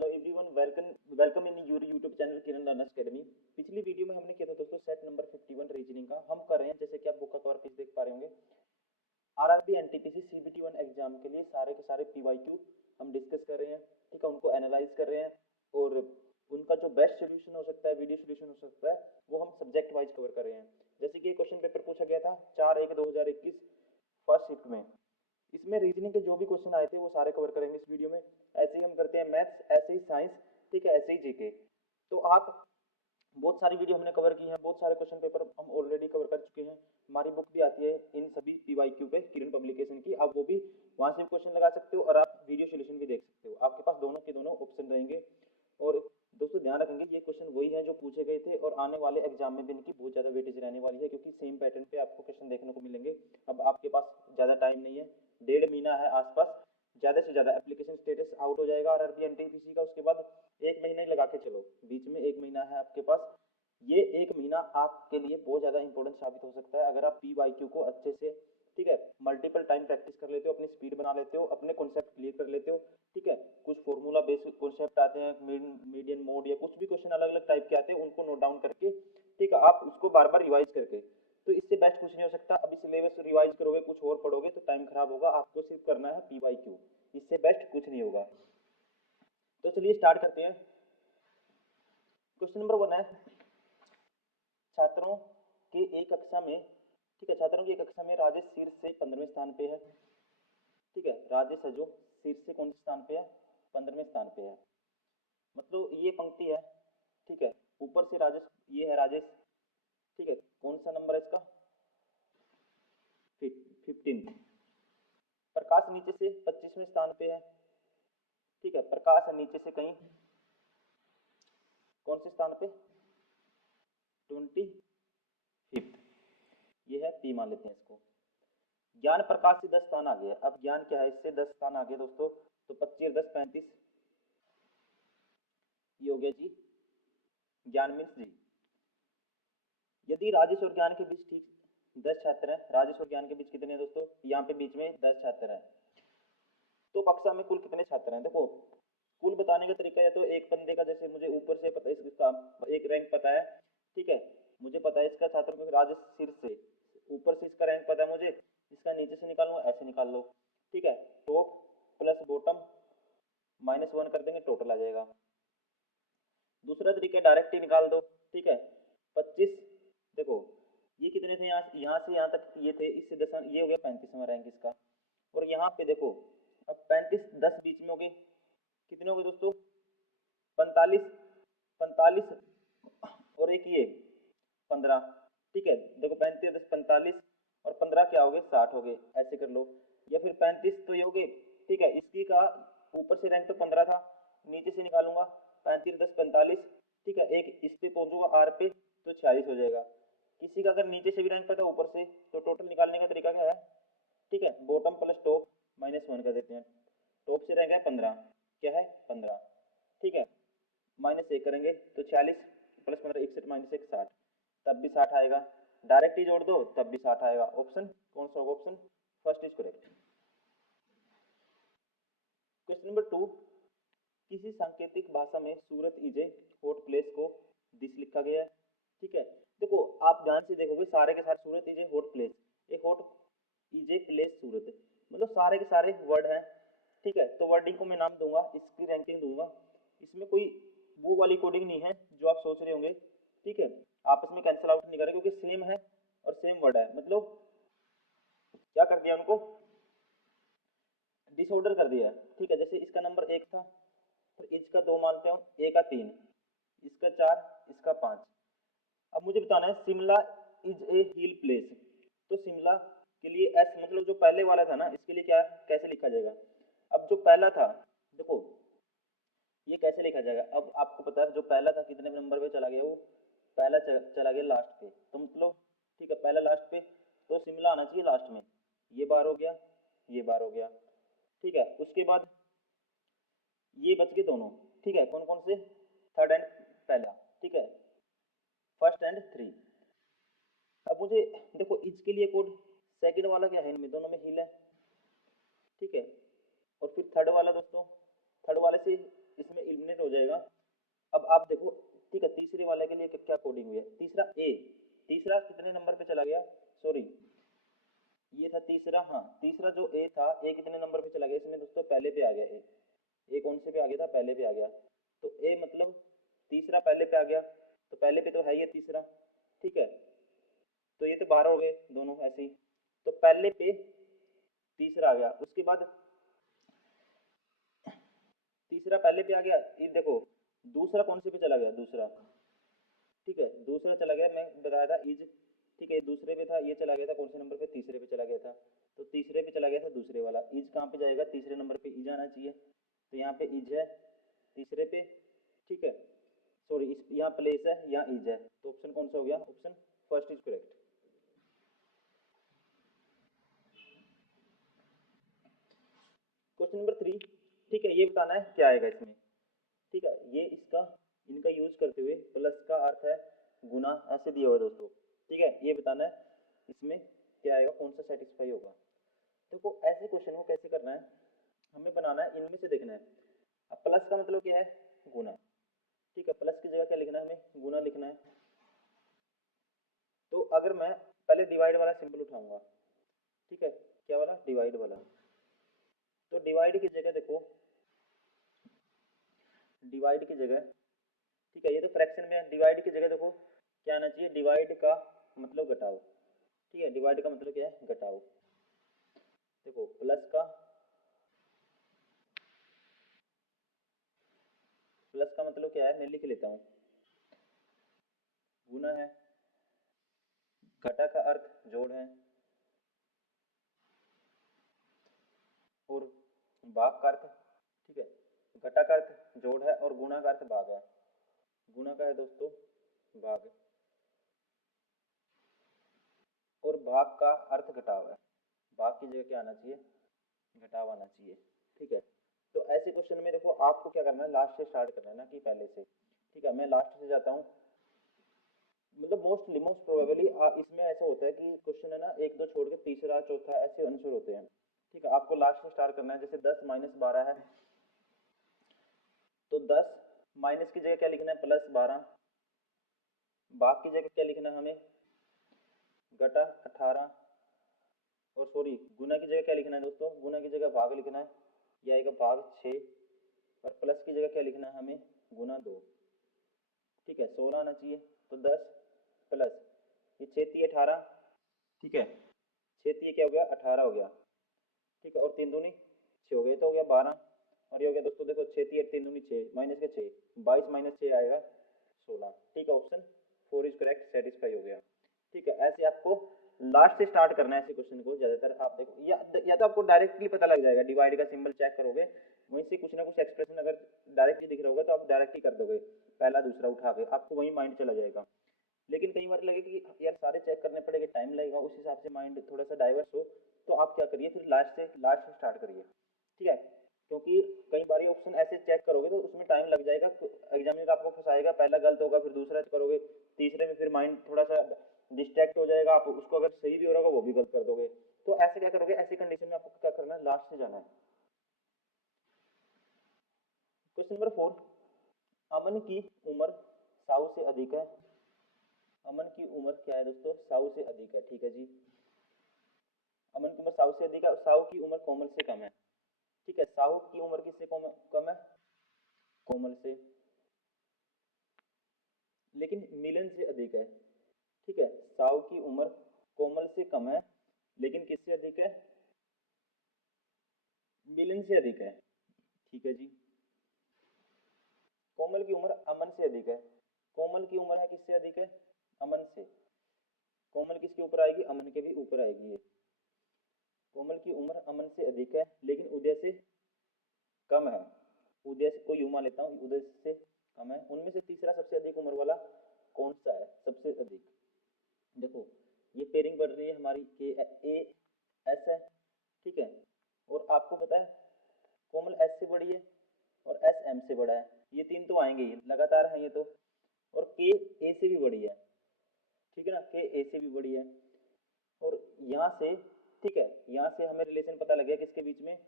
Hello everyone, welcome in your YouTube channel Kiran learners academy. पिछली video में हमने किया था दोस्तों सेट नंबर 51 रीजनिंग का। हम कर रहे हैं जैसे कि आप बुक का कवर पेज देख पा रहे होंगे, आरआरबी एनटीपीसी सीबीटी 1 एग्जाम के लिए सारे के सारे पीवाईक्यू हम डिस्कस कर रहे हैं। ठीक है, उनको एनालाइज कर रहे हैं और उनका जो बेस्ट सोल्यूशन हो सकता है, वीडियो सोल्यूशन हो सकता है, वो हम सब्जेक्ट वाइज कवर कर रहे हैं। जैसे कि क्वेश्चन पेपर पूछा गया था 4/1/2021 फर्स्ट शिफ्ट में। इसमें रीजनिंग के जो भी क्वेश्चन आए थे वो सारे कवर करेंगे इस वीडियो में। ऐसे ही हम करते हैं मैथ्स, ऐसे ही साइंस, ठीक है, ऐसे ही जीके। तो आप बहुत सारी वीडियो हमने कवर की हैं, बहुत सारे क्वेश्चन पेपर हम ऑलरेडी कवर कर चुके हैं। हमारी बुक भी आती है इन सभी पीवाईक्यू पे किरण पब्लिकेशन की, आप वो भी वहां से क्वेश्चन लगा सकते हो और आप वीडियो सोल्यूशन भी देख सकते हो। आपके पास दोनों के दोनों ऑप्शन रहेंगे। और दोस्तों ध्यान रखेंगे ये क्वेश्चन वही है जो पूछे गए थे और आने वाले एग्जाम में भी इनकी बहुत ज़्यादा वेटेज रहने वाली है, क्योंकि सेम पैटर्न पे आपको क्वेश्चन देखने को मिलेंगे। अब आपके पास ज़्यादा टाइम नहीं है, 1.5 महीना है आसपास, ज़्यादा से ज़्यादा एप्लीकेशन स्टेटस आउट हो जाएगा आरआरबी एनटीपीसी का। उसके बाद 1 महीना ही लगा के चलो, बीच में 1 महीना है आपके पास। ये 1 महीना आपके लिए बहुत ज़्यादा इंपॉर्टेंट साबित हो सकता है अगर आप पीवाईक्यू को अच्छे से, ठीक है, मल्टीपल टाइम प्रैक्टिस कर लेते हो, अपनी स्पीड बना लेते हो, अपने कॉन्सेप्ट क्लियर कर लेते हो। ठीक है, कुछ फॉर्मूला बेस्ड कॉन्सेप्ट आते हैं, मीडियन मोड या कुछ भी क्वेश्चन अलग अलग टाइप के आते हैं, उनको नोट डाउन करके, ठीक है, आप उसको बार बार रिवाइज करके, तो इससे बेस्ट कुछ नहीं हो सकता। अभी सिलेबस रिवाइज करोगे, कुछ और पढ़ोगे तो टाइम खराब होगा। आपको सिर्फ करना है पीवाईक्यू, इससे बेस्ट कुछ नहीं होगा। तो चलिए स्टार्ट करते हैं। क्वेश्चन नंबर 1 है, छात्रों के एक कक्षा में, ठीक है, छात्रों की एक कक्षा में राजेश शीर्ष से 15वें स्थान पे है। ठीक है, राजेश है जो शीर्ष से कौन से स्थान पे है, 15वें स्थान पे है। मतलब ये पंक्ति है, ठीक है, ऊपर से राजेश, ये है राजेश, ठीक है, कौन सा नंबर है इसका, 15। प्रकाश नीचे से 25वें स्थान पे है। ठीक है, प्रकाश है नीचे से कहीं कौन से स्थान पे, 25, ये है पी, मान लेते हैं इसको। ज्ञान प्रकाश से 10 स्थान आगे है। अब ज्ञान क्या है, इससे 10 स्थान आगे दोस्तों, तो 25 और 10 35, ये हो गया जी ज्ञान मीन्स जी। यदि राजेश और ज्ञान के बीच ठीक 10 छात्र हैं, राजेश और ज्ञान के बीच कितने हैं दोस्तों, यहाँ पे बीच में 10 छात्र हैं, तो कक्षा में कुल कितने छात्र हैं। देखो कुल बताने का तरीका है, तो एक बंदे का, जैसे मुझे ऊपर से पता है इसका एक रैंक पता है, ठीक है, मुझे पता है इसका छात्रों में राजेश शीर्ष से, ऊपर से इसका रैंक पता है मुझे, इसका नीचे से निकालूंगा, ऐसे निकाल लो। ठीक है, टॉप प्लस बॉटम -1 कर देंगे, टोटल आ जाएगा। दूसरा तरीका डायरेक्ट ही निकाल दो। ठीक है, 25, देखो ये कितने थे, यहाँ से यहाँ तक ये थे, इससे 10, ये हो गया 35वां रैंक इसका। और यहाँ पे देखो अब 35 10 बीच में हो गए, कितने हो गए दोस्तों, 45, 45 और एक ये 15। ठीक है, देखो 35 10 45 और 15 क्या हो गए, 60 हो गए, ऐसे कर लो। या फिर 35 तो ये हो गए, ठीक है, इसकी का ऊपर से रैंक तो 15 था, नीचे से निकालूंगा 35 10 45, ठीक है, एक इस पे पहुंचूंगा आर पे तो 46 हो जाएगा। किसी का अगर नीचे से भी रैंक पता ऊपर से, तो टोटल निकालने का तरीका क्या है, ठीक है, बॉटम प्लस टॉप -1 कर देते हैं। टॉप से रैंक है 15, क्या है 15, ठीक है, -1 करेंगे तो 46 प्लस 15 61 -1 60, तब भी 60 आएगा। डायरेक्ट ही जोड़ दो तब भी 60 आएगा। ऑप्शन कौन सा होगा, option first is correct. Question number 2, किसी सांकेतिक भाषा में सूरत इज ए हॉट प्लेस को दिस लिखा गया है। ठीक है, देखो आप ध्यान से देखोगे सारे के सारे Surat is a hot place, a hot is a place Surat, मतलब सारे के सारे वर्ड हैं। ठीक है, तो वर्डिंग को मैं नाम दूंगा, इसकी रैंकिंग दूंगा, इसमें कोई वो वाली कोडिंग नहीं है जो आप सोच रहे होंगे। ठीक है, आपस में कैंसिल आउट नहीं करें क्योंकि सेम है और सेम वर्ड है, मतलब क्या कर दिया उनको, डिसऑर्डर कर दिया। ठीक है, जैसे इसका नंबर 1 था तो इसका 2 मानते हो, ए का 3, इसका 4, इसका 5। अब मुझे बताना है Shimla is a hill place, तो शिमला के लिए एस, मतलब जो पहले वाला था ना, इसके लिए क्या कैसे लिखा जाएगा। अब जो पहला था, देखो ये कैसे लिखा जाएगा, अब आपको पता है जो पहला था कितने नंबर पे चला गया, वो पहला चला गया लास्ट पे, तो मतलब ठीक है, पहला लास्ट पे, तो शिमला आना चाहिए लास्ट में, ये बार हो गया, ये बार हो गया। ठीक है, उसके बाद ये बच गए दोनों। ठीक है, कौन कौन से, थर्ड एंड पहला, ठीक है, फर्स्ट एंड 3। अब मुझे देखो इसके लिए कोड, सेकंड वाला क्या है, इनमें दोनों में हिल है। ठीक है, और फिर थर्ड वाला दोस्तों, थर्ड वाले से इसमें एलिमिनेट जाएगा। अब आप देखो, ठीक है, तीसरे वाले के लिए क्या कोडिंग हुई है, तीसरा ए, तीसरा कितने नंबर पे चला गया, सॉरी ये था तीसरा, हाँ तीसरा जो ए था, ए कितने नंबर पे चला गया इसमें दोस्तों, पहले पे आ गया ए कौन से पे आ गया था, पहले पे आ गया। तो ए मतलब तीसरा पहले पे आ गया, तो पहले पे तो है ये तीसरा, ठीक है, तो ये तो 12 हो गए दोनों ऐसे ही। तो पहले पे तीसरा आ गया, उसके बाद तीसरा पहले पे आ गया, ये देखो दूसरा कौन से पे चला गया, दूसरा, ठीक है दूसरा चला गया, मैं बताया था इज, ठीक है दूसरे पे था, ये चला गया था कौन से नंबर पे, तीसरे पे चला गया था। तो तीसरे पे चला गया था दूसरे वाला, इज कहाँ पे जाएगा, तीसरे नंबर पे इज आना चाहिए, तो यहाँ पे इज है तीसरे पे, ठीक है, सॉरी इस यहाँ प्लेस है, यहाँ इज है, तो ऑप्शन कौन सा हो गया, option first is correct. Question number 3, ठीक है, ये बताना है क्या आएगा इसमें, ठीक है, ये इसका इनका यूज करते हुए प्लस का अर्थ है गुना, ऐसे दिया हुआ है दोस्तों, ठीक है, ये बताना है इसमें क्या आएगा, कौन सा सेटिस्फाई होगा। देखो ऐसे क्वेश्चन को कैसे करना है, हमें बनाना है, इनमें से देखना है। अब प्लस का मतलब क्या है, गुना, ठीक है, प्लस की जगह क्या लिखना है, हमें गुना लिखना है। तो अगर मैं पहले डिवाइड वाला सिंबल उठाऊंगा, ठीक है, क्या वाला, डिवाइड वाला, तो डिवाइड की जगह देखो, डिवाइड की जगह, ठीक है, ये तो फ्रैक्शन में है, डिवाइड की जगह देखो क्या आना चाहिए, डिवाइड का मतलब घटाओ, ठीक है, डिवाइड का मतलब क्या है, घटाओ। देखो प्लस का मतलब क्या है, मैं लिख लेता हूँ, गुना है, घटा का अर्थ जोड़ है, और भाग का अर्थ, ठीक है, घटा का अर्थ जोड़ है और गुणा का अर्थ भाग है, गुणा का है दोस्तों भाग, और भाग का अर्थ घटाव है, भाग की जगह क्या आना चाहिए, घटाव आना चाहिए, ठीक है। तो ऐसे क्वेश्चन में देखो आपको क्या करना है, लास्ट से स्टार्ट करना है ना कि पहले से, ठीक है, मैं लास्ट से जाता हूँ, मतलब मोस्ट प्रोबेबली इसमें ऐसा होता है कि क्वेश्चन है ना एक दो छोड़ के तीसरा चौथा ऐसे आंसर होते हैं, ठीक है, आपको लास्ट से स्टार्ट करना है, जैसे 10 माइनस 12 है, तो 10 माइनस की जगह क्या लिखना है, प्लस 12, भाग की जगह क्या लिखना है हमें, घटा 18, और सॉरी गुना की जगह क्या लिखना है दोस्तों, गुना की जगह भाग लिखना है, यह आएगा भाग 6, और प्लस की जगह क्या लिखना है हमें, गुना 2, ठीक है 16 आना चाहिए। तो 10 प्लस ये 6 3 18, ठीक है, 6 3 क्या हो गया, 18 हो गया, ठीक है, और 3 दूनी 6 हो गए, तो हो गया 12, और ये हो गया दोस्तों देखो 6 3 3 दूनी 6 माइनस के 6, 22 माइनस 6 आएगा 16, ठीक है, ऑप्शन 4 इज करेक्ट, सेटिस्फाई हो गया, ठीक है। ऐसे आपको लास्ट से स्टार्ट करना है ऐसे क्वेश्चन को, ज्यादातर आप देखो या तो आपको डायरेक्टली पता लग जाएगा, डिवाइड का सिंबल चेक करोगे, वहीं से कुछ ना कुछ एक्सप्रेशन अगर डायरेक्टली दिख रहा होगा तो आप डायरेक्ट ही कर दोगे, पहला दूसरा उठा के आपको वही माइंड चला जाएगा। लेकिन कई बार लगे कि यार सारे चेक करने पड़ेंगे, टाइम लगेगा, उस हिसाब से माइंड थोड़ा सा डाइवर्स हो, तो आप क्या करिए फिर लास्ट से स्टार्ट करिए, ठीक है, क्योंकि कई बार ऑप्शन ऐसे चेक करोगे तो उसमें टाइम लग जाएगा, एग्जामिनर आपको फंसाएगा, पहला गलत होगा फिर दूसरा करोगे, तीसरे में फिर माइंड थोड़ा सा डिस्ट्रैक्ट हो जाएगा, आप उसको अगर सही भी हो रहा होगा वो भी गलत कर दोगे। तो ऐसे क्या करोगे, ऐसी कंडीशन में आपको क्या करना है, लास्ट से जाना है। क्वेश्चन नंबर 4, अमन की उम्र साहू से अधिक है, अमन की उम्र क्या है दोस्तों, साहू से अधिक है, ठीक है जी, अमन की उम्र साहू से अधिक है, साहू की उम्र कोमल से कम है, ठीक है, साहू की उम्र किससे कम है, कोमल से, लेकिन मिलन से अधिक है, ठीक है, साहू की उम्र कोमल से कम है, लेकिन किससे अधिक है, मिलन से अधिक है, ठीक है जी। कोमल की उम्र अमन से अधिक है, कोमल की उम्र है किससे अधिक है, अमन से, कोमल किसके ऊपर आएगी, अमन के भी ऊपर आएगी ये, कोमल की उम्र अमन से अधिक है लेकिन उदय से कम है, उदय से कोई यूं लेता हूँ, उदय से कम है, उनमें से तीसरा सबसे अधिक उम्र वाला कौन सा है, सबसे अधिक, देखो ये पेयरिंग बढ़ रही है हमारी, के ए एस है, ठीक है, और आपको पता है कोमल एस से बड़ी है और एस एम से बड़ा है, ये तीन तो आएंगे ही लगातार हैं ये तो, और के ए से भी बड़ी है, ठीक है ना, के ए से भी बड़ी है, और यहाँ से, ठीक है, यहाँ से हमें रिलेशन पता लग गया किसके बीच में,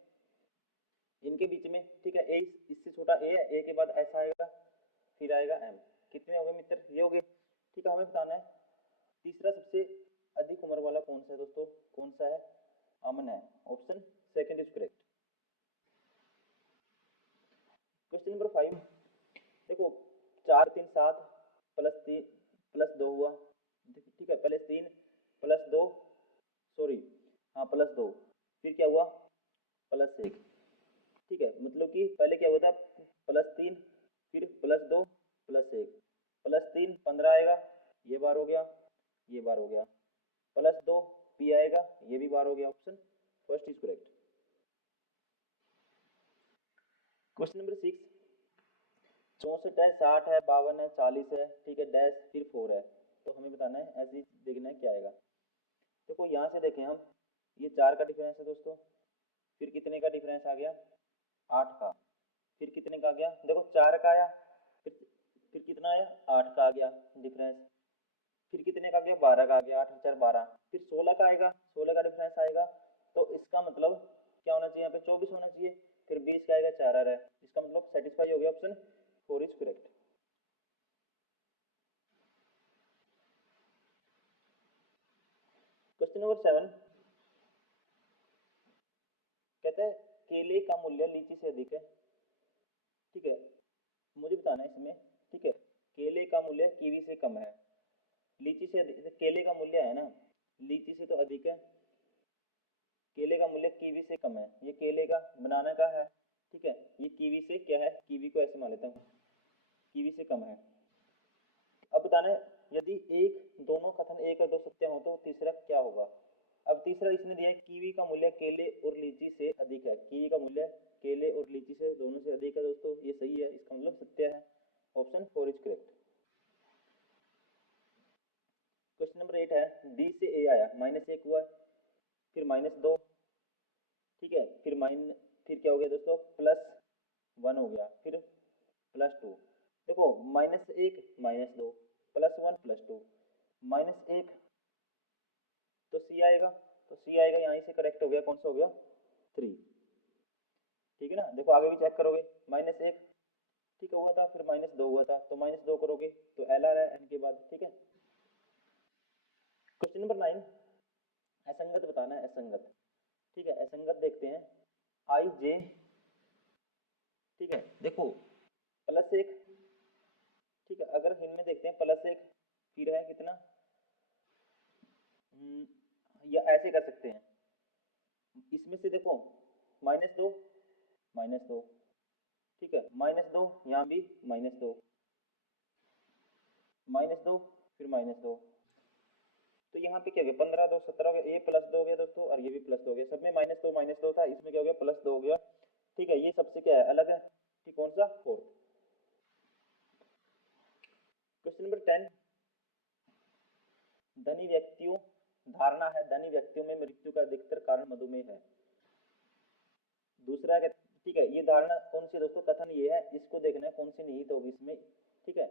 इनके बीच में, ठीक है, ए इससे छोटा ए है, ए के बाद एस आएगा, क्वेश्चन नंबर 5, देखो 4 3 7 प्लस 3 प्लस 2 हुआ, ठीक है, पहले 3 प्लस 2, सॉरी हाँ प्लस 2, फिर क्या हुआ प्लस 1, ठीक है, मतलब कि पहले क्या हुआ था प्लस 3, फिर प्लस 2 प्लस 1, प्लस 3 15 आएगा, ये बार हो गया, ये बार हो गया, प्लस 2 पी आएगा, ये भी बार हो गया, option first is correct. Question number 6, 64 है, 60 है, 52 है, 40 है, ठीक है, डैश फिर 4 है, तो हमें बताना है, ऐसे ही देखना है क्या आएगा। देखो यहाँ से देखें हम, ये 4 का डिफरेंस है दोस्तों, फिर कितने का डिफरेंस आ गया 8 का, फिर कितने का आ गया, देखो 4 का आया, फिर कितना आया 8 का आ गया डिफरेंस, फिर कितने का आ गया 12 का आ गया, 8 4 12, फिर 16 का आएगा, 16 का डिफरेंस आएगा, तो इसका मतलब क्या होना चाहिए यहाँ पे 24 होना चाहिए, फिर 20 का आएगा 4 आ रहा है, इसका मतलब सेटिस्फाई हो गया, option 4 is correct. Question number 7, कहते हैं केले का मूल्य लीची से अधिक है, ठीक है, मुझे बताना है इसमें, ठीक है, केले का मूल्य कीवी से कम है, लीची से अधिक, केले का मूल्य है ना, लीची से तो अधिक है, केले का मूल्य कीवी से कम है, ये केले का बनाना का है, ठीक है, ये कीवी से क्या है, कीवी को ऐसे मान लेता हूँ, कीवी से कम है। अब बताना है यदि एक दोनों कथन एक और दो सत्य हो तो तीसरा क्या होगा। अब तीसरा इसने दिया है कीवी का मूल्य केले और लीची से अधिक है, कीवी का मूल्य केले और लीची से दोनों से अधिक है दोस्तों, ये सही है, इसका मतलब सत्य है, option 4 is correct. Question number 8 है, डी से ए आया, -1 हुआ, फिर -2, ठीक है, फिर क्या हो गया दोस्तों +1 हो गया, फिर +2, देखो -1 -2 +1 +2 -1, तो सी आएगा, तो सी आएगा, यहाँ से करेक्ट हो गया, कौन सा हो गया 3, ठीक है ना, देखो आगे भी चेक करोगे, -1 ठीक है हुआ था, फिर -2 हुआ था, तो -2 करोगे तो एल आ रहा है एन के बाद, ठीक है। क्वेश्चन नंबर 9, असंगत बताना है, असंगत, ठीक है, असंगत देखते हैं, आई जे, ठीक है, देखो +1, ठीक है, अगर इनमें देखते हैं +1, फिर है कितना, या ऐसे कर सकते हैं, इसमें से देखो -2 -2, ठीक है, -2 यहाँ भी -2 -2, फिर -2, तो यहाँ पे क्या हो गया 15 2 17 हो गया, ये +2 हो गया दोस्तों, और ये भी +2 हो गया, सब में -2 था, इसमें क्या हो गया +2 हो गया, ठीक है, ये सबसे क्या है अलग है, ठीक, कौन सा 4। क्वेश्चन नंबर 10, धनी व्यक्तियों, धारणा है धनी व्यक्तियों में मृत्यु का अधिकतर कारण मधुमेह है, दूसरा ठीक है, ये धारणा कौन सी दोस्तों, कथन ये है, इसको देखना है कौन सी निहित होगी इसमें, ठीक है,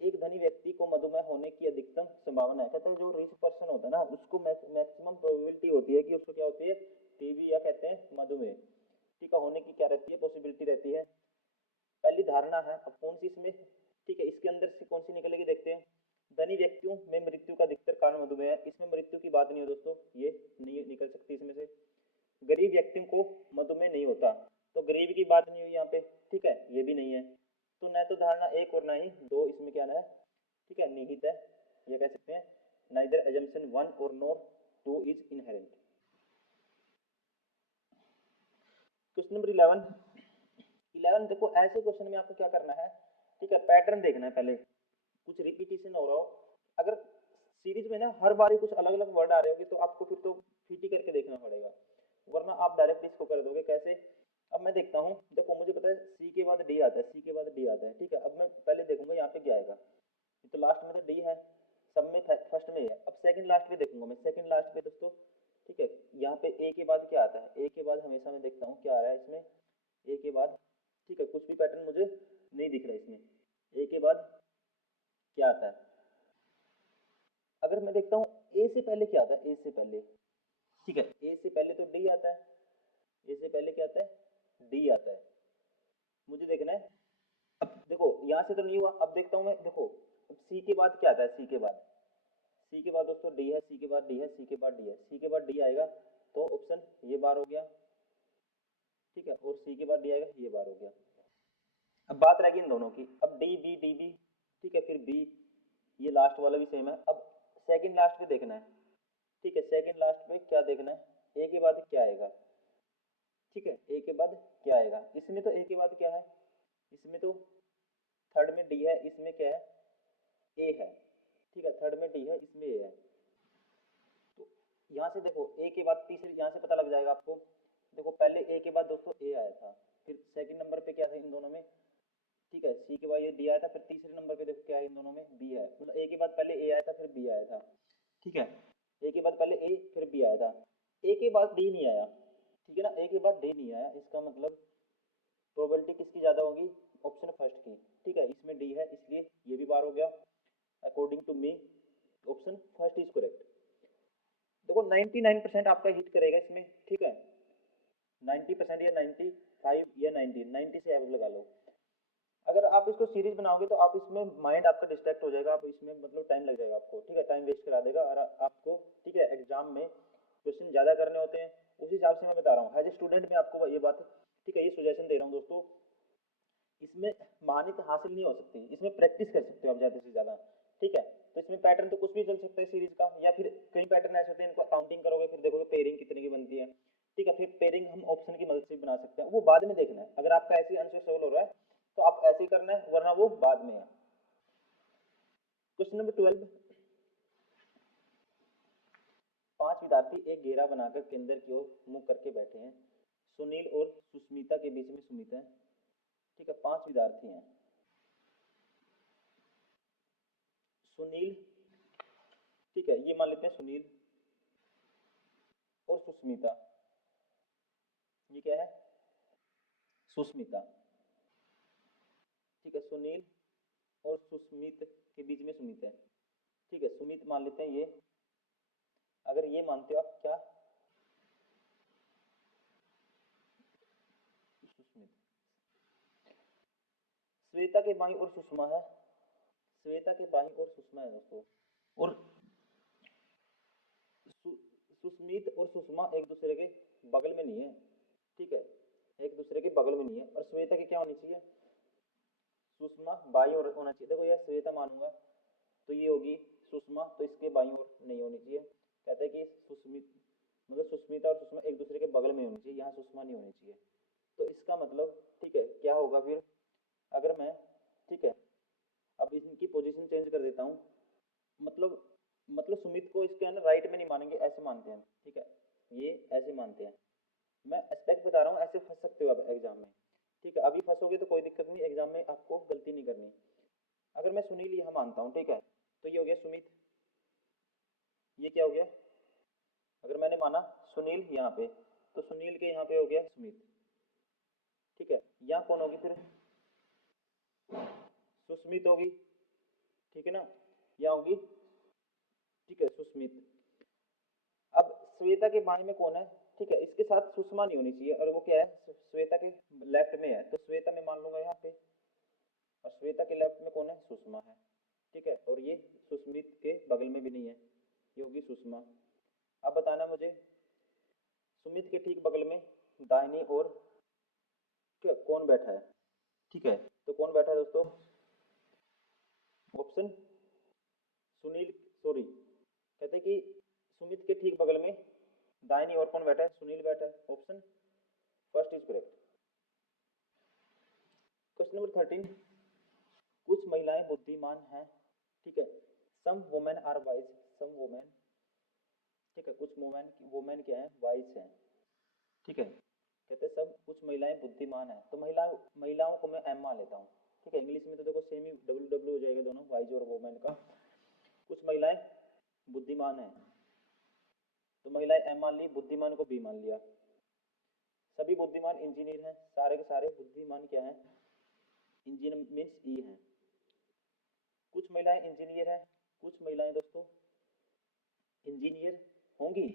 एक धनी व्यक्ति को मधुमेह होने की अधिकतम संभावना है, कहते हैं जो रिच पर्सन होता है ना उसको मैक्सिमम प्रोबेबिलिटी होती है कि उसको क्या होती है टीबी या कहते हैं मधुमेह, ठीक है, होने की क्या रहती है पॉसिबिलिटी रहती है, पहली धारणा है, अब कौन सी इसमें, ठीक है, इसके अंदर से कौन सी निकलेगी देखते हैं, धनी व्यक्तियों में मृत्यु का अधिकतर कारण मधुमेह है, इसमें मृत्यु की बात नहीं है दोस्तों, ये नहीं निकल सकती इसमें से, गरीब व्यक्तियों को मधुमेह नहीं होता, तो गरीब की बात नहीं हुई यहाँ पे, ठीक है, ये भी नहीं है, तो न तो धारणा 1 और ना ही 2 इसमें क्या है, ठीक है, निहित है, ये कह सकते हैं नाइदर assumption 1 और nor 2 is inherent. Question number 11, 11 देखो ऐसे क्वेश्चन में आपको क्या करना है, ठीक है, पैटर्न देखना है, पहले कुछ रिपीटिशन हो रहा हो, अगर सीरीज में ना हर बार कुछ अलग अलग वर्ड आ रहे होंगे तो आपको फिर तो फीटी करके देखना पड़ेगा, वरना आप डायरेक्ट इसको कर दोगे कैसे। अब मैं देखता हूँ, देखो मुझे पता है सी के बाद डी आता है, सी के बाद डी आता है, ठीक है, अब मैं पहले देखूंगा यहाँ पे क्या आएगा, तो लास्ट में तो डी है, सब में फर्स्ट में है, अब सेकंड लास्ट पे देखूंगा मैं, सेकंड लास्ट पे दोस्तों, ठीक है, यहाँ पे ए के बाद क्या आता है, ए के बाद हमेशा मैं देखता हूँ क्या आ रहा है इसमें, ए के बाद, ठीक है, कुछ भी पैटर्न मुझे नहीं दिख रहा इसमें, ए के बाद क्या आता है, अगर मैं देखता हूँ ए से पहले क्या आता है, ए से पहले, ठीक है, ए से पहले तो डी आता है, ए से पहले क्या आता है डी आता है, मुझे देखना है, अब देखो यहाँ से तो नहीं हुआ, अब देखता हूँ मैं, देखो अब सी के बाद क्या आता है, सी के बाद, सी के बाद दोस्तों डी है, सी के बाद डी है, सी के बाद डी है, सी के बाद डी आएगा, तो ऑप्शन ये बार हो गया, ठीक है, और सी के बाद डी आएगा, ये बार हो गया। अब बात रहेगी इन दोनों की। अब डी बी, ठीक है, फिर बी, ये लास्ट वाला भी सेम है। अब सेकंड लास्ट पे देखना है, ठीक है, सेकंड लास्ट पे क्या देखना है, ए के बाद क्या आएगा, ठीक है, ए के बाद क्या आएगा। इसमें तो ए के बाद क्या है, इसमें तो थर्ड में डी है, इसमें क्या है, ए है, ठीक है, थर्ड में डी है, इसमें ए है। तो यहाँ से देखो ए के बाद तीसरे, यहाँ से पता लग जाएगा आपको। देखो पहले ए के बाद दोस्तों ए आया था, फिर सेकंड नंबर पे क्या था इन दोनों में, ठीक है, सी के बाद ये डी आया था, फिर तीसरे नंबर पे देखो क्या है इन दोनों में, बी है। मतलब ए के बाद पहले ए आया था फिर बी आया था, ठीक है, ए के बाद पहले ए फिर बी आया था, ए के बाद डी नहीं आया, ठीक है ना, ए के बाद डी नहीं आया, इसका मतलब प्रोबेबिलिटी किसकी ज़्यादा होगी, ऑप्शन फर्स्ट की, ठीक है, इसमें डी है इसलिए ये भी बार हो गया। According to me option first is correct. देखो 99% आपका हिट करेगा इसमें, ठीक है, 90% या 95 या 90 से एवरेज लगा लो। अगर आप इसको सीरीज बनाओगे तो आप इसमें माइंड आपका डिस्ट्रैक्ट हो जाएगा, आप इसमें मतलब टाइम लग जाएगा आपको, ठीक है, टाइम वेस्ट करा देगा और आपको, ठीक है, एग्जाम में क्वेश्चन ज़्यादा करने होते हैं, उस हिसाब से मैं बता रहा हूँ। एज ए स्टूडेंट मैं आपको ये बात, ठीक है, ये सुजेशन दे रहा हूँ दोस्तों। इसमें मान्यता हासिल नहीं हो सकती, इसमें प्रैक्टिस कर सकते हो आप ज़्यादा से ज़्यादा, ठीक है। तो इसमें पैटर्न तो कुछ भी चल सकता है सीरीज का, या फिर कई पैटर्न ऐसे होते हैं इनको काउंटिंग करोगे फिर देखोगे पेयरिंग कितने की बनती है, ठीक है, फिर पेयरिंग हम ऑप्शन की मदद से भी बना सकते हैं, वो बाद में देखना है। अगर आपका ऐसे आंसर सोल्व हो रहा है तो आप ऐसे ही करना है, वरना वो बाद में है। क्वेश्चन नंबर 12, 5 विद्यार्थी एक घेरा बनाकर केंद्र की ओर मुंह करके बैठे हैं। सुनील और सुष्मिता के बीच में सुमित है, ठीक है, 5 विद्यार्थी हैं। सुनील, ठीक है, ये मान लेते हैं सुनील और सुष्मिता, ये क्या है, सुष्मिता, ठीक है, सुनील और सुष्मित के बीच में सुमित है, ठीक है, सुमित मान लेते हैं ये। अगर ये मानते हो आप क्या, सुष्मित, श्वेता के बाईं और सुषमा है, श्वेता के बाईं और सुषमा है दोस्तों, और सुष्मित और सुषमा एक दूसरे के बगल में नहीं है, ठीक है, एक दूसरे के बगल में नहीं है। और श्वेता की क्या होनी चाहिए, सुषमा बाईं ओर होना चाहिए। देखो यह श्वेता मानूंगा तो ये होगी सुषमा, तो इसके बाईं ओर नहीं होनी चाहिए। कहते हैं कि सुष्मित मतलब सुष्मिता और सुषमा एक दूसरे के बगल में होनी चाहिए, यहाँ सुषमा नहीं होनी चाहिए। तो इसका मतलब, ठीक है, क्या होगा फिर, अगर मैं, ठीक है, अब इनकी पोजीशन चेंज कर देता हूँ, मतलब सुमित को इसके है ना राइट में नहीं मानेंगे, ऐसे मानते हैं, ठीक है, ये ऐसे मानते हैं। मैं एस्पेक्ट बता रहा हूँ, ऐसे फंस सकते हो आप एग्जाम में, ठीक है, अभी फंसोगे तो कोई दिक्कत नहीं, एग्जाम में आपको गलती नहीं करनी। अगर मैं सुनील यहाँ मानता हूँ, ठीक है, तो ये हो गया सुमित, ये क्या हो गया, अगर मैंने माना सुनील यहाँ पे, तो सुनील के यहाँ पे हो गया सुमित, ठीक है, यहाँ कौन होगी फिर, सुस्मित होगी, ठीक है ना, यहाँ होगी, ठीक है, सुस्मित। अब श्वेता के बाएं में कौन है, ठीक है, इसके साथ सुषमा नहीं होनी चाहिए, और वो क्या है, श्वेता के लेफ्ट में है, तो श्वेता में मान लूंगा यहाँ पे, और श्वेता के लेफ्ट में कौन है, सुषमा है, ठीक है, और ये सुस्मित के बगल में भी नहीं है, ये होगी सुषमा। अब बताना मुझे, सुमित के ठीक बगल में दाहिनी ओर कौन बैठा है, ठीक है, तो कौन बैठा है दोस्तों, ऑप्शन सुनील, सॉरी, कहते हैं कि सुमित के ठीक बगल में दाहिनी ओर कौन बैठा है, सुनील बैठा है, option first is correct. Question number 13, कुछ महिलाएं बुद्धिमान हैं, ठीक है, some women are wise, some women, ठीक है, कुछ वुमेन वुमेन क्या है, वाइज हैं, ठीक है, कहते हैं सब कुछ महिलाएं बुद्धिमान हैं, तो महिलाओं को मैं एम मान लेता हूँ, ठीक है, इंग्लिश में तो देखो सेम ही डब्ल्यू डब्ल्यू हो जाएगा दोनों, वाइज और वुमेन का। कुछ महिलाएं बुद्धिमान हैं, तो महिलाएं एम मान ली, बुद्धिमान को बी मान लिया। सभी बुद्धिमान इंजीनियर हैं, सारे के सारे बुद्धिमान क्या हैं, इंजीनियर मीन्स ई हैं। कुछ महिलाएं इंजीनियर हैं, कुछ महिलाएं दोस्तों इंजीनियर होंगी,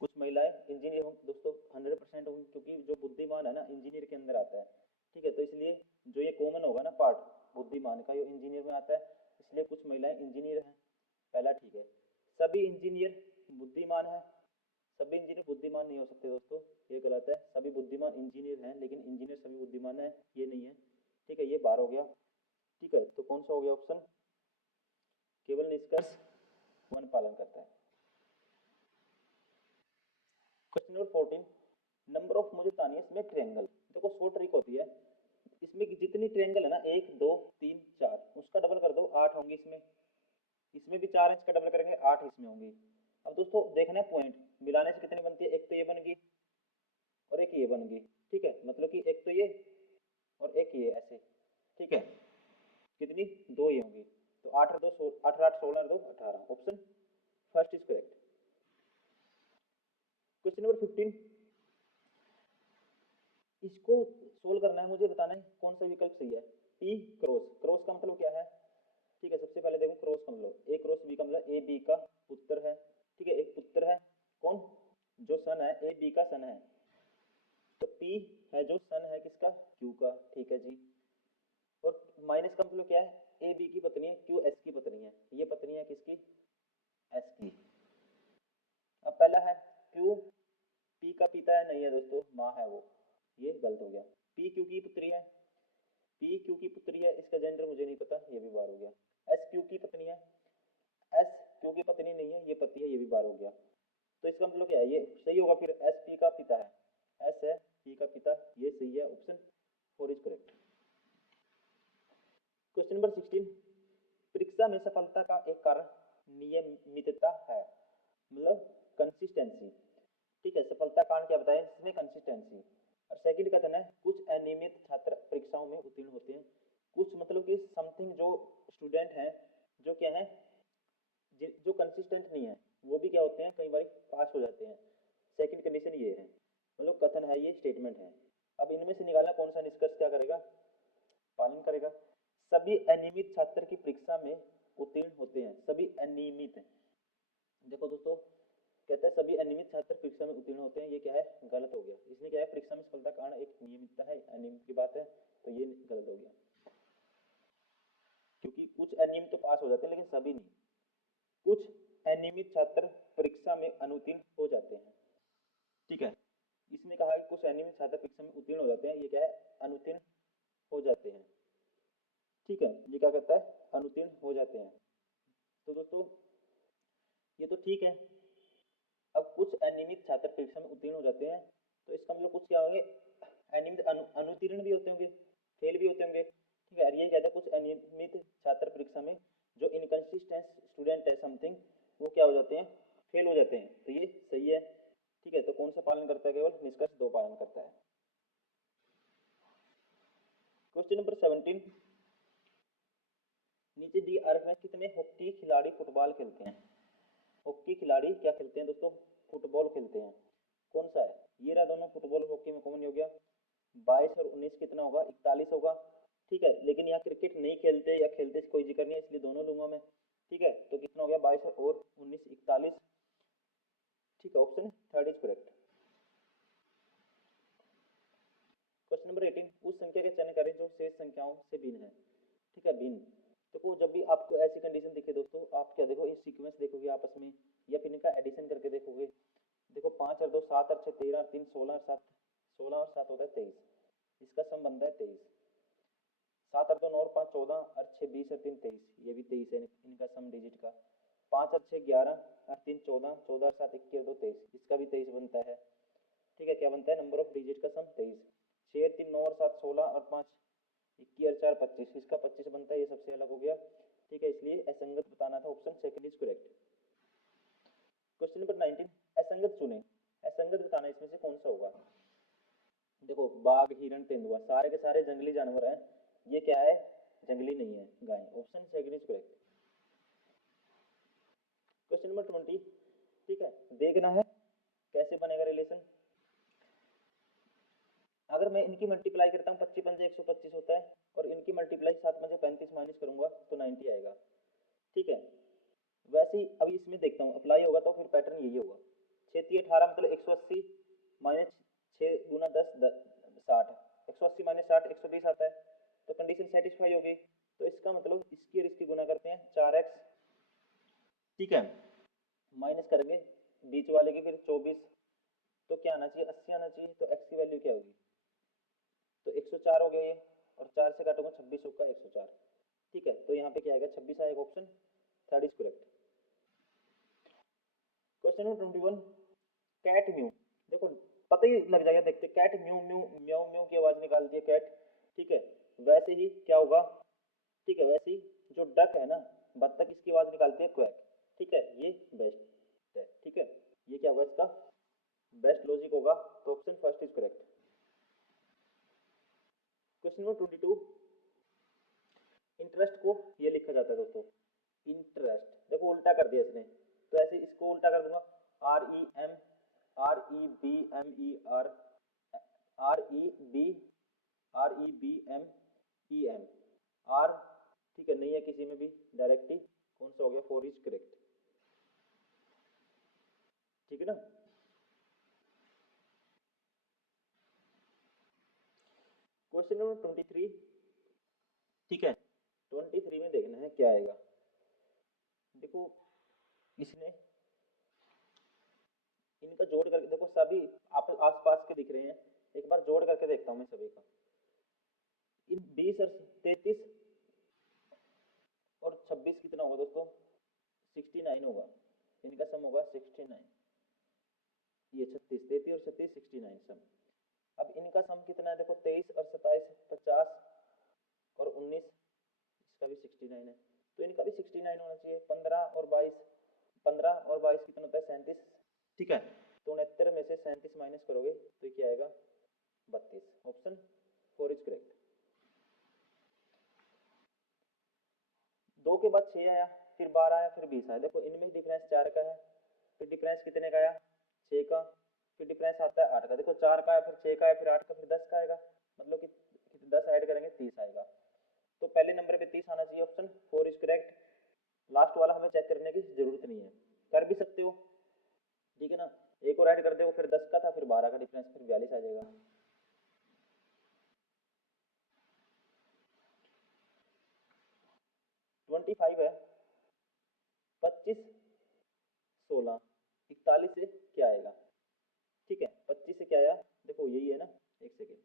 कुछ महिलाएं इंजीनियर होंगी दोस्तों, 100% होंगी, क्योंकि जो बुद्धिमान है ना इंजीनियर के अंदर आता है, ठीक है, तो इसलिए जो ये कॉमन होगा ना पार्ट बुद्धिमान का, ये इंजीनियर में आता है, इसलिए कुछ महिलाएं इंजीनियर हैं, पहला ठीक है। सभी इंजीनियर बुद्धिमान है, सभी इंजीनियर बुद्धिमान नहीं हो सकते दोस्तों, ये गलत है, सभी बुद्धिमान इंजीनियर हैं लेकिन इंजीनियर सभी बुद्धिमान है, ये नहीं है, ठीक है, है, ये बार हो गया। ठीक है, तो कौन सा हो गया ऑप्शन, केवल निष्कर्ष 1 पालन करता है। क्वेश्चन नंबर 14, नंबर ऑफ, मुझे बतानी है इसमें ट्रायंगल। देखो शॉर्ट ट्रिक होती है इसमें कि जितनी ट्रायंगल है ना 1 2 3 4 उसका डबल कर दो, 8 होंगे इसमें, इसमें भी 4 है, इसका डबल करेंगे 8 इसमें होंगी। अब दोस्तों देखना है पॉइंट मिलाने से कितनी बनती है, एक तो ये बन गई और एक ये बन गई। ठीक है, मतलब कि एक तो ये और एक ये ऐसे। ठीक है, कितनी, 2 ये होंगी। तो 8 और 2 8 8 16 और 2 18, option first is correct. Question number 15, इसको सोल्व करना है, मुझे बताना है कौन सा विकल्प सही है। पी क्रॉस, क्रॉस का मतलब क्या है। ठीक है, सबसे पहले देखो क्रॉस का मतलब ए क्रॉस बी का मतलब ए बी का पुत्र है। ठीक है, एक पुत्र है, कौन, जो सन है, ए बी का सन है। तो पी है जो सन है किसका, क्यू का। ठीक है जी, और माइनस का मतलब क्या है, ए बी की पत्नी है, क्यू एस की पत्नी है। ये पत्नी है किसकी, एस की। अब पहला है क्यू पी का पिता है, नहीं है दोस्तों, माँ है वो, ये गलत हो गया। पी क्यू की पुत्री है, पी क्यू की पुत्री है, इसका जेंडर मुझे नहीं पता, ये भी बार हो गया। एस क्यू की पत्नी है, एस क्यू की पत्नी नहीं है, ये पति है, ये भी बार हो गया। तो इसका मतलब क्या है, ये सही होगा फिर, एस पी का पिता है, एस है पी का पिता, ये सही है, option 4 is correct. Question number 16, परीक्षा में सफलता का एक कारण नियमितता है, मतलब कंसिस्टेंसी। ठीक है, सफलता कारण क्या बताया इसमें, कंसिस्टेंसी। और सेकंड कथन है कुछ अनियमित छात्र परीक्षाओं में उत्तीर्ण होते हैं। कुछ मतलब कि समथिंग, जो स्टूडेंट हैं जो क्या है, जो कंसिस्टेंट नहीं है वो भी क्या होते हैं, कई बार पास हो जाते हैं। सेकंड कंडीशन ये है, मतलब कथन है, ये स्टेटमेंट है। अब इनमें से निकालना कौन सा निष्कर्ष क्या करेगा, पालन करेगा। सभी अनियमित छात्र की परीक्षा में उत्तीर्ण होते हैं, सभी अनियमित। देखो दोस्तों, कहता है सभी अनियमित छात्र परीक्षा में उत्तीर्ण होते हैं, ये क्या है, गलत हो गया। इसमें क्या है, परीक्षा में सफलता कारण एक नियमितता है, अनियमित की बात है, तो ये गलत हो गया। क्योंकि कुछ अनियमित तो पास हो जाते हैं लेकिन सभी नहीं। कुछ अनियमित छात्र परीक्षा में अनुत्तीर्ण हो जाते हैं। ठीक है, इसमें कहा कि कुछ अनियमित छात्र परीक्षा में उत्तीर्ण हो जाते हैं, ये क्या है, अनुत्तीर्ण हो जाते हैं। ठीक है, ये क्या कहता है, अनुत्तीर्ण हो जाते हैं। तो दोस्तों ये तो ठीक है। अब कुछ अनियमित छात्र परीक्षा में उत्तीर्ण हो जाते हैं, तो इसका मतलब कुछ क्या होंगे, अनियमित अनुत्तीर्ण भी होते होंगे, फेल भी होते होंगे। ठीक है, ये कहता है कुछ अनियमित छात्र परीक्षा में जो इनकंसिस्टेंट स्टूडेंट है समथिंग, वो क्या हो जाते हैं, फेल हो जाते हैं, तो ये सही है। ठीक है, तो कौन सा पालन करता है, केवल निष्कर्ष 2 पालन करता है। क्वेश्चन नंबर 17, नीचे दी आरेख में कितने हॉकी खिलाड़ी फुटबॉल खेलते हैं। हॉकी खिलाड़ी क्या खेलते हैं दोस्तों, फुटबॉल खेलते हैं। कौन सा है, ये रहा दोनों, फुटबॉल हॉकी में कॉमन हो गया। 22 और 19 कितना होगा, 41 होगा। ठीक है, लेकिन यहाँ क्रिकेट नहीं खेलते या खेलते कोई जिक्र नहीं है, इसलिए दोनों लूंगा मैं। ठीक है, तो कितना हो गया, 22 और 19 41। ठीक है, option third is correct. Question number 18, उस संख्या का चयन करें जो शेष संख्याओं से भिन्न है। ठीक है, भिन्न। देखो जब भी आपको ऐसी कंडीशन दिखे दोस्तों, आप क्या देखो, इस सीक्वेंस देखोगे आपस में, या फिर इनका एडिशन करके देखोगे। देखो 5 और 2 7 और 6 13 और 3 16 और 7, 16 और 7 होता है 23, इसका सम बनता है 23। 7 और 2 9 और 5 14 और 6 20 और 3 23, ये भी 23 है इनका सम डिजिट का। 5 और 6 11 और 3 14, 14 और 7 21 और 2 23, इसका भी 23 बनता है। ठीक है, क्या बनता है, नंबर ऑफ डिजिट का सम 23। 6 और 3 9 और 7 16 और 5 21 और 4 25, इसका 25 बनता है, ये सबसे अलग हो गया। ठीक है, इसलिए असंगत बताना था, option second is correct. Question number 19, असंगत चुने। असंगत बताना इसमें से कौन सा होगा। देखो बाघ हिरण तेंदुआ सारे के सारे जंगली जानवर हैं, ये क्या है, जंगली नहीं है, गाय, option second is correct. Question number 20, ठीक है, देखना है कैसे बनेगा रिलेशन। अगर मैं इनकी मल्टीप्लाई करता हूँ, 25 पंजे 125 होता है, और इनकी मल्टीप्लाई 7 पंजे 35 माइनस करूंगा तो 90 आएगा। ठीक है, वैसे ही अभी इसमें देखता हूँ अप्लाई होगा तो फिर पैटर्न यही होगा। 6 18 मतलब 180 माइनस 6 गुना 10 60, 180 माइनस 60 120 आता है, तो कंडीशन सेटिस्फाई हो गई। तो इसका मतलब इसकी और इसकी गुना करते हैं 4x। ठीक है, माइनस करेंगे बीच वाले की फिर 24, तो क्या आना चाहिए, 80 आना चाहिए। तो x की वैल्यू क्या होगी, तो 104 हो गया ये, और 4 से काटूंगा ठीक है, तो यहाँ पे क्या आएगा 26 आएगा option third is correct. Question number 21 cat mew, देखो पता ही लग जाएगा, देखते cat mew mew meow mew की आवाज निकालती है कैट, ठीक है, वैसे ही क्या होगा, ठीक है, वैसे ही जो डक है ना बत्तख, इसकी आवाज निकालती है क्वैक, ठीक है, ये बेस्ट है, ठीक है, ये क्या होगा इसका बेस्ट लॉजिक होगा, तो option first is correct. Question number 22 interest को ये लिखा जाता है दोस्तों, इंटरेस्ट, देखो उल्टा कर दिया इसने, तो ऐसे इसको उल्टा कर दूंगा, R E M R E B M E R R E B R E B M E M R, ठीक है, नहीं है किसी में भी, डायरेक्ट ही कौन सा हो गया, फोर इज करेक्ट, ठीक है ना। क्वेश्चन नंबर 23, ठीक है, 23 में देखना है क्या आएगा, देखो इसने इनका जोड़ करके देखो, सभी आप आसपास के दिख रहे हैं, एक बार जोड़ करके देखता हूँ मैं सभी का, इन 20 और 33 और 26 कितना होगा दोस्तों, 69 होगा, इनका सम होगा 69, ये 36 33 और 36 69 सम। अब इनका सम कितना है, देखो 23 और 27 50 और 19, इसका भी 69 है, तो इनका भी 69 होना चाहिए। 15 और 22 15 और 22 कितना होता है 37, ठीक है, तो 69 में से 37 माइनस करोगे तो क्या आएगा 32, ऑप्शन फोर इज करेक्ट। 2 के बाद 6 आया, फिर 12 आया, फिर 20 आया, देखो इनमें डिफरेंस 4 का है, फिर डिफरेंस कितने का आया 6 का, फिर डिफरेंस आता है 8 का, देखो 4 का है, फिर 6 का है, फिर 8 का, फिर 10 का आएगा, मतलब कि 10 ऐड करेंगे 30 आएगा, तो पहले नंबर पे 30 आना चाहिए, option four is correct. Last वाला हमें चेक करने की जरूरत नहीं है, कर भी सकते हो, ठीक है ना, एक और ऐड कर दो, फिर 10 का था, फिर 12 का डिफरेंस, फिर 42 आ जाएगा। 25 है, 25 16 41 से क्या आएगा, ठीक है, 25 से क्या आया, देखो यही है ना, एक सेकेंड,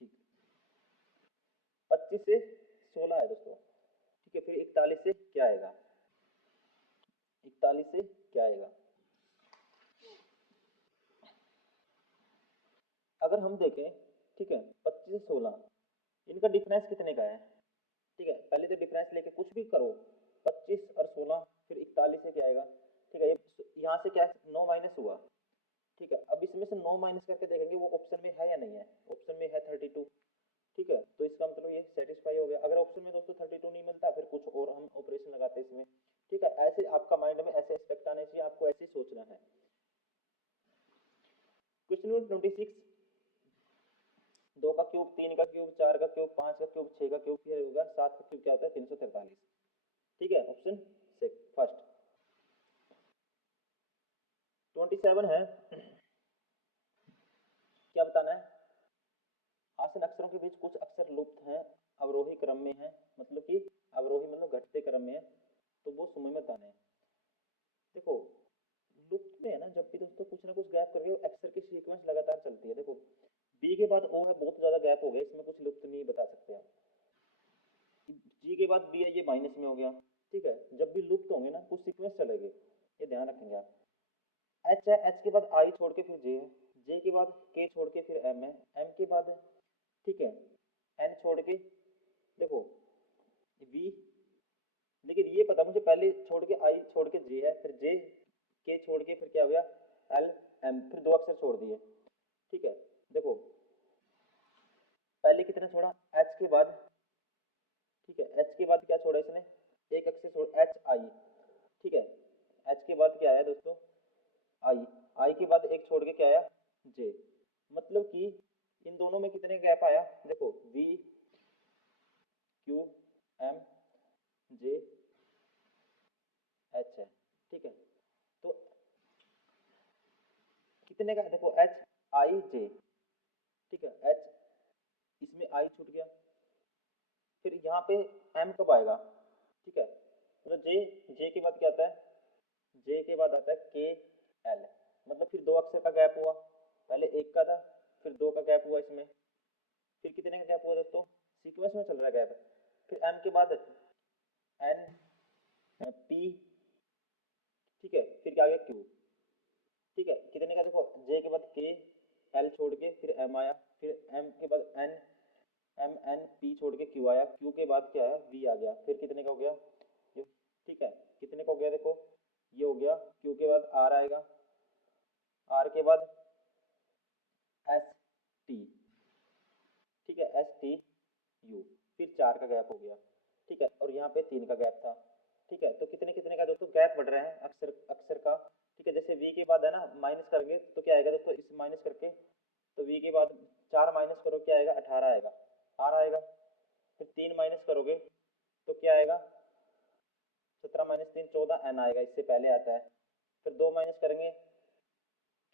ठीक, 25 से 16 है दोस्तों, ठीक है, फिर 41 से क्या आएगा, 41 से क्या आएगा, अगर हम देखें, ठीक है, 25 से 16 इनका डिफरेंस कितने का है, ठीक है, पहले तो डिफरेंस लेके कुछ भी करो, 25 और 16 फिर 41 से क्या आएगा, ठीक है, ये यहाँ से क्या 9 माइनस हुआ, ठीक है, अब इसमें से 9 माइनस करके देखेंगे वो ऑप्शन में है या नहीं है, ऑप्शन में है 32, ठीक है, तो इसका मतलब ये सेटिस्फाई हो गया। अगर ऑप्शन में दोस्तों 32 नहीं मिलता फिर कुछ और हम ऑपरेशन लगाते हैं इसमें, ठीक है, ऐसे आपका माइंड में ऐसे एस्पेक्ट आने चाहिए, आपको ऐसे ही सोचना है। क्वेश्चन नंबर 26 2 का क्यूब 3 का क्यूब 4 का क्यूब 5 का क्यूब 6 का क्यूब फिर होगा 7 का क्यूब क्या होता है 343, ठीक है, ऑप्शन फर्स्ट। 27 है, क्या बताना है, आसन अक्षरों के बीच कुछ अक्षर लुप्त हैं, अवरोही क्रम में है, मतलब कि अवरोही मतलब घटते क्रम में है, तो वो समय में बताने हैं। देखो लुप्त में है ना, जब भी दोस्तों कुछ ना कुछ गैप करके अक्षर की सीक्वेंस लगातार चलती है, देखो बी के बाद ओ है, बहुत ज्यादा गैप हो गया, इसमें कुछ लुप्त नहीं बता सकते आप, जी के बाद बी है, ये माइनस में हो गया, ठीक है, जब भी लुप्त होंगे ना कुछ सीक्वेंस चलेंगे, ये ध्यान रखेंगे आप। एच है, एच के बाद आई छोड़ के फिर जे है, जे के बाद के छोड़ के फिर एम है, एम के बाद, ठीक है, एन छोड़ के देखो वी, लेकिन ये पता मुझे पहले छोड़ के आई छोड़ के जे है, फिर जे के छोड़ के फिर क्या हो गया एल एम, फिर दो अक्षर छोड़ दिए, ठीक है, देखो पहले कितने छोड़ा एच के बाद, ठीक है, एच के बाद क्या छोड़ा इसने, एक अक्षर छोड़ एच आई, ठीक है, एच के बाद क्या आया दोस्तों आई, आई के बाद एक छोड़ के क्या आया जे, मतलब कि इन दोनों में कितने गैप आया, देखो V Q M J H है, ठीक है, तो कितने का देखो एच आई जे, ठीक है, एच इसमें आई छूट गया, फिर यहाँ पे एम कब आएगा, ठीक है, मतलब जे, जे के बाद क्या आता है, जे के बाद आता है के एल, मतलब फिर दो अक्षर का गैप हुआ, पहले एक का था फिर दो का गैप हुआ, इसमें फिर कितने का गैप हुआ दोस्तों, सीक्वेंस में चल रहा है गैप, फिर m के बाद n p, ठीक है, फिर क्या आ गया q, ठीक है, कितने का देखो j के बाद k, l छोड़ के फिर m आया, फिर m के बाद n, m n p छोड़ के q आया, q के बाद क्या है v आ गया, फिर कितने का हो गया ये, ठीक है, कितने का हो गया देखो ये हो गया, q के बाद r आएगा, r के बाद s t, ठीक है, s t u, फिर 4 का गैप हो गया, ठीक है, और यहाँ पे 3 का गैप था, ठीक है, तो कितने कितने का दोस्तों गैप बढ़ रहे हैं अक्सर अक्सर का, ठीक है, जैसे v के बाद है ना माइनस करेंगे तो क्या आएगा दोस्तों, इस माइनस करके, तो v के बाद 4 माइनस करो क्या आएगा 18 आएगा, r आएगा, फिर 3 माइनस करोगे तो क्या आएगा 17 माइनस 3 14 n आएगा, इससे पहले आता है, फिर 2 माइनस करेंगे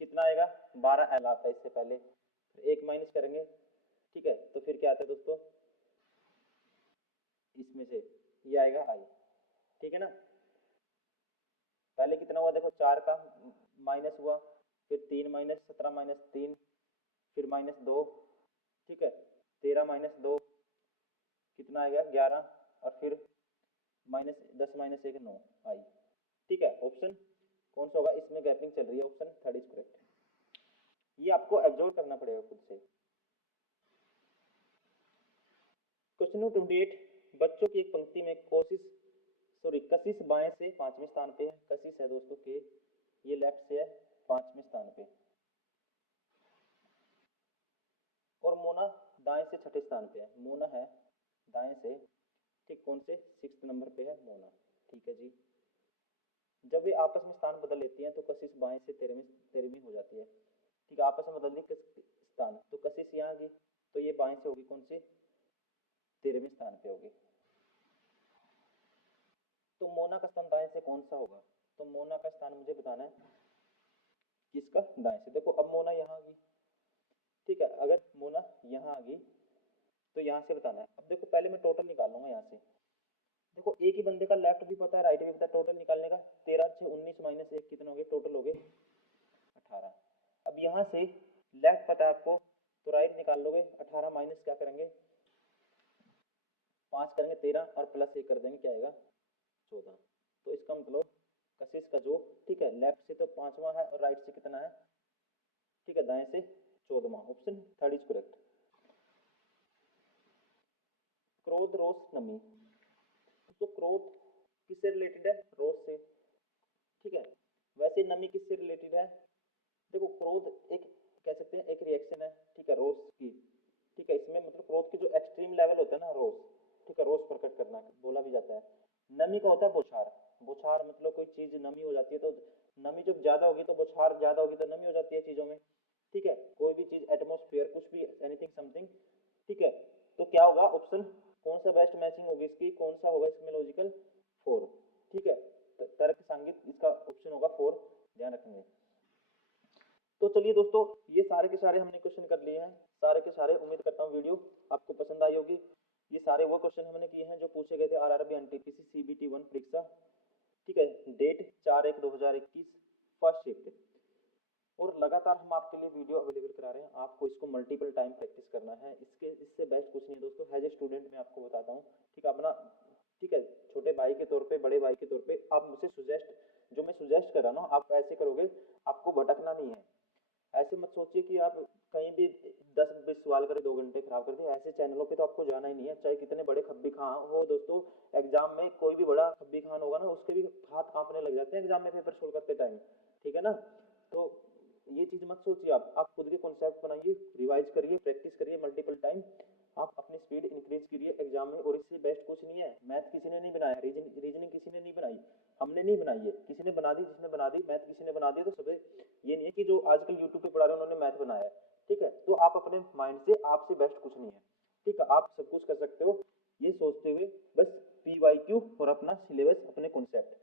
कितना आएगा 12 l आता है इससे पहले, फिर 1 माइनस करेंगे, ठीक है, तो फिर क्या आता है दोस्तों इसमें से ये आएगा i, ठीक है ना, पहले कितना हुआ देखो 4 का माइनस हुआ, फिर 3 माइनस 17 माइनस 3, फिर माइनस 2, ठीक है, 13 माइनस 2 कितना आएगा 11, और फिर माइनस 10 माइनस 1 9 आई, ठीक है, ऑप्शन कौन सा होगा, इसमें गैपिंग चल रही है, ऑप्शन थर्ड इज करेक्ट, ये आपको एब्जॉर्व करना पड़ेगा खुद से। क्वेश्चन नंबर 28, बच्चों की एक पंक्ति में कशिश बाएं से 5वें स्थान पे है, कशिश है दोस्तों के, ये लेफ्ट से है 5वें स्थान पे, और मोना दाएं से 6ठे स्थान पे है, मोना है दाएं से, ठीक, कौन से 6th नंबर पे है मोना, ठीक है जी, जब वे आपस में स्थान बदल लेती हैं तो कशिश बाएं से 13वीं हो जाती है, ठीक है, आपस में बदल ली स्थान, तो कशिश यहाँ की, तो ये बाएं से होगी कौन सी 13वें स्थान पे होगी, तो मोना का स्थान दाएं से कौन सा होगा, तो मोना का स्थान मुझे बताना है किसका दाएं से, देखो अब मोना यहाँ आ गई, ठीक है, अगर मोना यहाँ आ गई तो यहाँ से बताना है, अब देखो पहले मैं टोटल निकाल लूंगा यहाँ से, देखो एक ही बंदे का लेफ्ट भी पता है राइट भी पता है, टोटल निकालने का 13 6 19 माइनस 1 कितने हो गए टोटल हो गए 18, अब यहाँ से लेफ्ट पता है आपको तो राइट निकाल लोगे, 18 माइनस क्या करेंगे 5 करेंगे 13 और प्लस 1 कर देंगे क्या आएगा 14, तो इसका मतलब कशिश का जो, ठीक है, लेफ्ट से तो 5वां है और राइट से कितना है, ठीक है, दाएं से 14वां, ऑप्शन थर्ड इज करेक्ट। क्रोध रोष नमी, तो क्रोध किससे रिलेटेड है रोष से, ठीक है, वैसे नमी किससे रिलेटेड है, देखो क्रोध एक कह सकते हैं एक रिएक्शन है, ठीक है, रोष की, ठीक है, इसमें मतलब क्रोध की जो एक्सट्रीम लेवल होता है ना रोष, ठीक है, रोष प्रकट करना बोला भी जाता है, नमी का होता है बौछार, बौछार मतलब कोई चीज नमी हो जाती है, तो नमी जब ज्यादा होगी तो बौछार ज्यादा होगी तो नमी हो जाती है चीजों में, ठीक है, कोई भी चीज एटमोस्फेयर कुछ भी एनीथिंग समथिंग, ठीक है, तो क्या होगा ऑप्शन कौन सा बेस्ट मैचिंग होगी इसकी, कौन सा होगा इसमें लॉजिकल 4, ठीक है, तर्क संगीत इसका ऑप्शन होगा 4, ध्यान रखेंगे। तो चलिए दोस्तों ये सारे के सारे हमने क्वेश्चन कर लिए हैं, सारे के सारे, उम्मीद करता हूँ वीडियो आपको पसंद आई होगी, ये सारे वो क्वेश्चन हमने किए हैं जो पूछे गए थे आरआरबी एनटीपीसी सीबीटी 1 परीक्षा, ठीक है, डेट 4/1/2021 फर्स्ट शिफ्ट, और लगातार हम आपके लिए वीडियो अवेलेबल करा रहे हैं, आपको इसको मल्टीपल टाइम प्रैक्टिस करना है, इससे बेस्ट कुछ नहीं दोस्तों, एज ए स्टूडेंट मैं आपको बताता हूँ, ठीक है, अपना, ठीक है, छोटे भाई के तौर पे बड़े भाई के तौर पे आप मुझसे जो मैं सुजेस्ट कर रहा हूँ आप ऐसे करोगे, आपको भटकना नहीं है, ऐसे मत सोचिए कि आप कहीं भी 10-20 सवाल करें 2 घंटे खराब कर दिए, ऐसे चैनलों पे तो आपको जाना ही नहीं है, चाहे कितने बड़े खब्बी खान हो दोस्तों, एग्जाम में कोई भी बड़ा खब्बी खान होगा ना उसके भी हाथ कांपने लग जाते हैं एग्जाम में पेपर सोल्व करते टाइम, ठीक है ना, तो ये चीज मत सोचिए, आप खुद के कॉन्सेप्ट बनाइए, रिवाइज करिए, प्रैक्टिस करिए मल्टीपल टाइम, आप अपनी स्पीड इंक्रीज करिए एग्जाम में, और इससे बेस्ट कुछ नहीं है, मैथ किसी ने नहीं बनाया, रीजनिंग किसी ने नहीं बनाई, हमने नहीं बनाई है, किसी ने बना दी, जिसने बना दी मैथ किसी ने बना दी, तो सब ये नहीं है कि जो आजकल यूट्यूब पे पढ़ा रहे हैं उन्होंने मैथ बनाया है, ठीक है, तो आप अपने माइंड से आपसे बेस्ट कुछ नहीं है, ठीक है, आप सब कुछ कर सकते हो, ये सोचते हुए बस PYQ और अपना सिलेबस अपने कॉन्सेप्ट